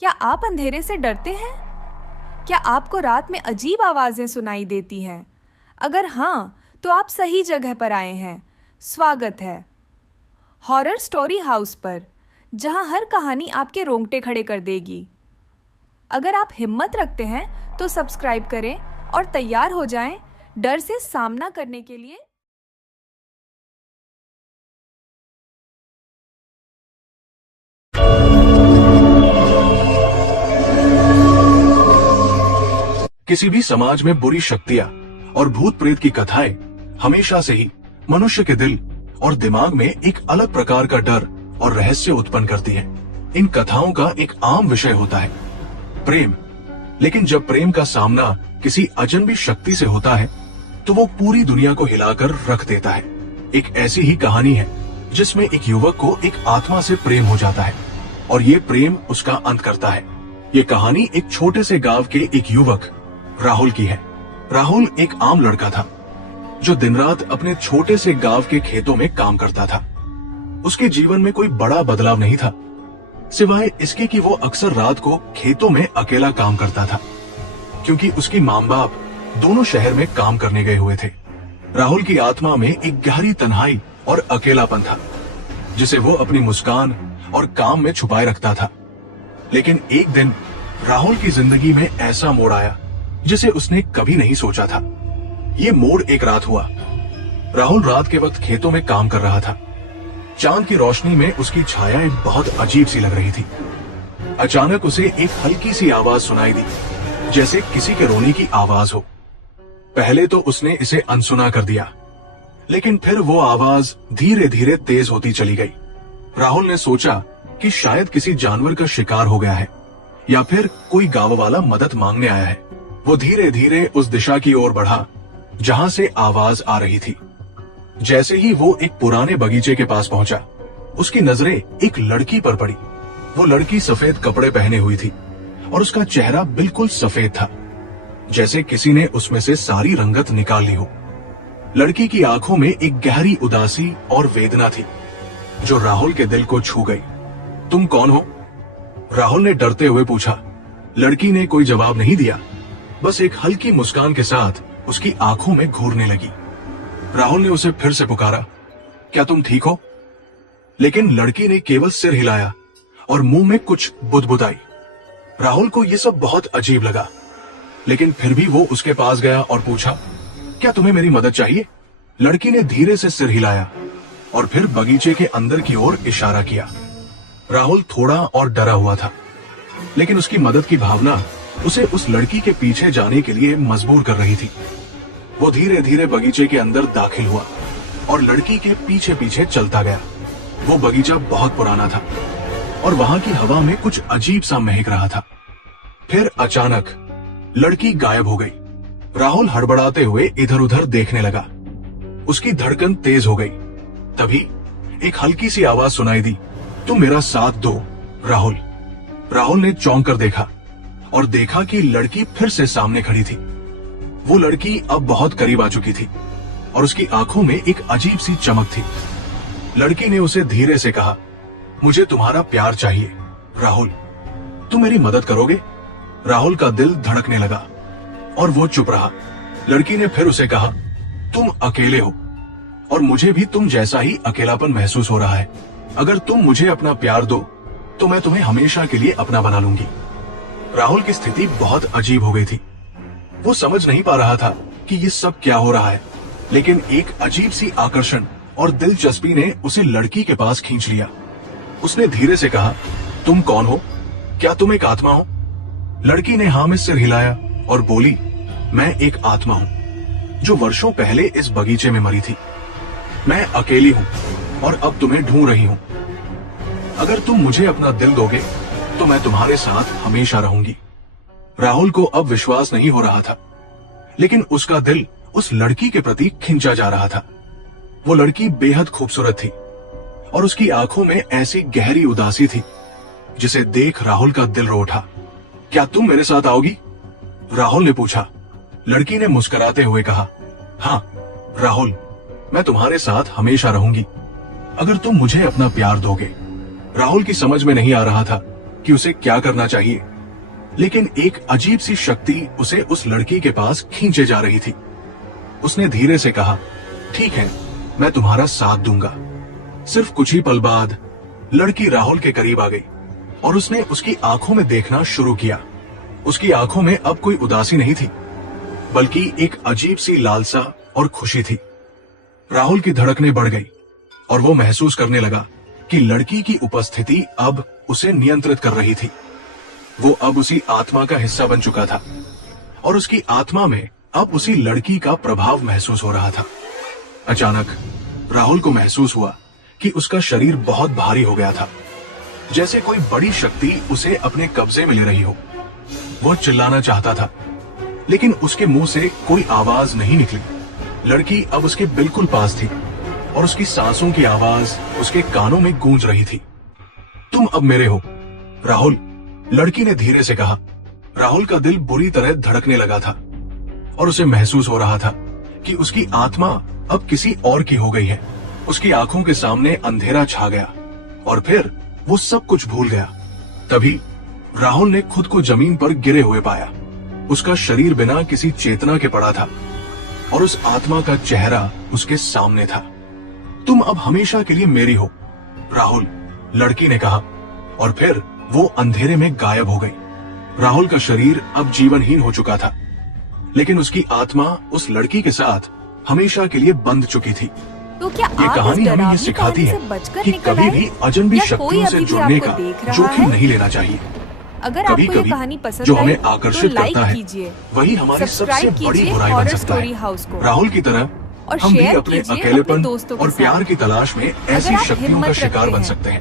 क्या आप अंधेरे से डरते हैं? क्या आपको रात में अजीब आवाजें सुनाई देती हैं? अगर हाँ, तो आप सही जगह पर आए हैं। स्वागत है हॉरर स्टोरी हाउस पर, जहां हर कहानी आपके रोंगटे खड़े कर देगी। अगर आप हिम्मत रखते हैं, तो सब्सक्राइब करें और तैयार हो जाएं डर से सामना करने के लिए। किसी भी समाज में बुरी शक्तियां और भूत प्रेत की कथाएं हमेशा से ही मनुष्य के दिल और दिमाग में एक अलग प्रकार का डर और रहस्य उत्पन्न करती हैं। इन कथाओं का एक आम विषय होता है प्रेम। लेकिन जब प्रेम का सामना किसी अजनबी शक्ति से होता है, तो वो पूरी दुनिया को हिलाकर रख देता है। एक ऐसी ही कहानी है जिसमें एक युवक को एक आत्मा से प्रेम हो जाता है और ये प्रेम उसका अंत करता है। ये कहानी एक छोटे से गांव के एक युवक राहुल की है। राहुल एक आम लड़का था जो दिन रात अपने छोटे से गांव के खेतों में काम करता था। उसके जीवन में कोई बड़ा बदलाव नहीं था, सिवाय इसके कि वो अक्सर रात को खेतों में अकेला काम करता था, क्योंकि उसकी मां बाप दोनों शहर में काम करने गए हुए थे। राहुल की आत्मा में एक गहरी तन्हाई और अकेलापन था, जिसे वो अपनी मुस्कान और काम में छुपाए रखता था। लेकिन एक दिन राहुल की जिंदगी में ऐसा मोड़ आया जिसे उसने कभी नहीं सोचा था। ये मोड़ एक रात हुआ। राहुल रात के वक्त खेतों में काम कर रहा था। चांद की रोशनी में उसकी छाया एक बहुत अजीब सी लग रही थी। अचानक उसे एक हल्की सी आवाज सुनाई दी, जैसे किसी के रोने की आवाज हो। पहले तो उसने इसे अनसुना कर दिया, लेकिन फिर वो आवाज धीरे धीरे तेज होती चली गई। राहुल ने सोचा कि शायद किसी जानवर का शिकार हो गया है या फिर कोई गांव वाला मदद मांगने आया है। वो धीरे धीरे उस दिशा की ओर बढ़ा जहां से आवाज आ रही थी। जैसे ही वो एक पुराने बगीचे के पास पहुंचा, उसकी नजरें एक लड़की पर पड़ी। वो लड़की सफेद कपड़े पहने हुई थी और उसका चेहरा बिल्कुल सफेद था, जैसे किसी ने उसमें से सारी रंगत निकाल ली हो। लड़की की आंखों में एक गहरी उदासी और वेदना थी, जो राहुल के दिल को छू गई। तुम कौन हो? राहुल ने डरते हुए पूछा। लड़की ने कोई जवाब नहीं दिया, बस एक हल्की मुस्कान के साथ उसकी आंखों में घूरने लगी। राहुल ने उसे फिर से पुकारा, क्या तुम ठीक हो? लेकिन लड़की ने केवल सिर हिलाया और मुंह में कुछ बुदबुदाई। राहुल को यह सब बहुत अजीब लगा, लेकिन फिर भी वो उसके पास गया और पूछा, क्या तुम्हें मेरी मदद चाहिए? लड़की ने धीरे से सिर हिलाया और फिर बगीचे के अंदर की ओर इशारा किया। राहुल थोड़ा और डरा हुआ था, लेकिन उसकी मदद की भावना उसे उस लड़की के पीछे जाने के लिए मजबूर कर रही थी। वो धीरे धीरे बगीचे के अंदर दाखिल हुआ और लड़की के पीछे पीछे चलता गया। वो बगीचा बहुत पुराना था और वहां की हवा में कुछ अजीब सा महक रहा था। फिर अचानक लड़की गायब हो गई। राहुल हड़बड़ाते हुए इधर उधर देखने लगा। उसकी धड़कन तेज हो गई। तभी एक हल्की सी आवाज सुनाई दी, तुम मेरा साथ दो राहुल। राहुल ने चौंक कर देखा और देखा कि लड़की फिर से सामने खड़ी थी। वो लड़की अब बहुत करीब आ चुकी थी और उसकी आंखों में एक अजीब सी चमक थी। लड़की ने उसे धीरे से कहा, मुझे तुम्हारा प्यार चाहिए राहुल, तुम मेरी मदद करोगे? राहुल का दिल धड़कने लगा और वो चुप रहा। लड़की ने फिर उसे कहा, तुम अकेले हो और मुझे भी तुम जैसा ही अकेलापन महसूस हो रहा है। अगर तुम मुझे अपना प्यार दो तो मैं तुम्हें हमेशा के लिए अपना बना लूंगी। राहुल की स्थिति बहुत अजीब हो गई थी। वो समझ नहीं पा रहा था कि ये सब क्या हो रहा है, लेकिन एक अजीब सी आकर्षण और दिलचस्पी ने उसे लड़की के पास खींच लिया। उसने धीरे से कहा, तुम कौन हो? क्या तुम एक आत्मा हो? लड़की ने हाँ में सिर हिलाया और बोली, मैं एक आत्मा हूं जो वर्षों पहले इस बगीचे में मरी थी। मैं अकेली हूं और अब तुम्हें ढूंढ रही हूं। अगर तुम मुझे अपना दिल दोगे तो मैं तुम्हारे साथ हमेशा रहूंगी। राहुल को अब विश्वास नहीं हो रहा था, लेकिन उसका दिल उस लड़की के प्रति खिंचा जा रहा था। वो लड़की बेहद खूबसूरत थी और उसकी आंखों में ऐसी गहरी उदासी थी जिसे देख राहुल का दिल रो उठा। क्या तुम मेरे साथ आओगी? राहुल ने पूछा। लड़की ने मुस्कुराते हुए कहा, हाँ राहुल, मैं तुम्हारे साथ हमेशा रहूंगी अगर तुम मुझे अपना प्यार दोगे। राहुल की समझ में नहीं आ रहा था कि उसे क्या करना चाहिए, लेकिन एक अजीब सी शक्ति उसे उस लड़की के पास खींचे जा रही थी। उसने धीरे से कहा, ठीक है, मैं तुम्हारा साथ दूंगा। सिर्फ कुछ ही पल बाद लड़की राहुल के करीब आ गई और उसने उसकी आंखों में देखना शुरू किया। उसकी आंखों में अब कोई उदासी नहीं थी, बल्कि एक अजीब सी लालसा और खुशी थी। राहुल की धड़कनें बढ़ गई और वो महसूस करने लगा कि लड़की की उपस्थिति अब उसे नियंत्रित कर रही थी। वो अब उसी आत्मा का हिस्सा बन चुका था और उसकी आत्मा में अब उसी लड़की का प्रभाव महसूस हो रहा था। अचानक राहुल को महसूस हुआ कि उसका शरीर बहुत भारी हो गया था, जैसे कोई बड़ी शक्ति उसे अपने कब्जे में ले रही हो। वो चिल्लाना चाहता था, लेकिन उसके मुंह से कोई आवाज नहीं निकली। लड़की अब उसके बिल्कुल पास थी और उसकी सांसों की आवाज उसके कानों में गूंज रही थी। तुम अब मेरे हो, राहुल, लड़की ने धीरे से कहा। राहुल का दिल बुरी तरह धड़कने लगा था और उसे महसूस हो रहा था कि उसकी आत्मा अब किसी और की हो गई है। उसकी आंखों के सामने अंधेरा छा गया और फिर वो सब कुछ भूल गया। तभी राहुल ने खुद को जमीन पर गिरे हुए पाया। उसका शरीर बिना किसी चेतना के पड़ा था और उस आत्मा का चेहरा उसके सामने था। तुम अब हमेशा के लिए मेरी हो, राहुल, लड़की ने कहा और फिर वो अंधेरे में गायब हो गई। राहुल का शरीर अब जीवनहीन हो चुका था, लेकिन उसकी आत्मा उस लड़की के साथ हमेशा के लिए बंध चुकी थी। तो क्या ये आप कहानी इस हमें ये डरावनी सिखाती कहानी है से बचकर कि निकल कभी आए? भी अजनबी या कोई शक्तियों से अभी भी जुड़ने आपको का देख रहा जोखिम है? नहीं लेना चाहिए। अगर कभी आपको ये कभी कहानी पसंद जो आई हमें तो आकर्षित लाइक करता है कीजिए, वही हमारी सब्सक्राइब सबसे बड़ी कीजिए बुराई बन हॉरर सकता स्टोरी है। हाउस को राहुल की तरह और हम भी शेयर अपने कीजिए अकेलेपन अपने दोस्तों के और साथ। प्यार की तलाश में अगर ऐसी आप शक्तियों का हिम्मत शिकार रखते बन हैं सकते हैं।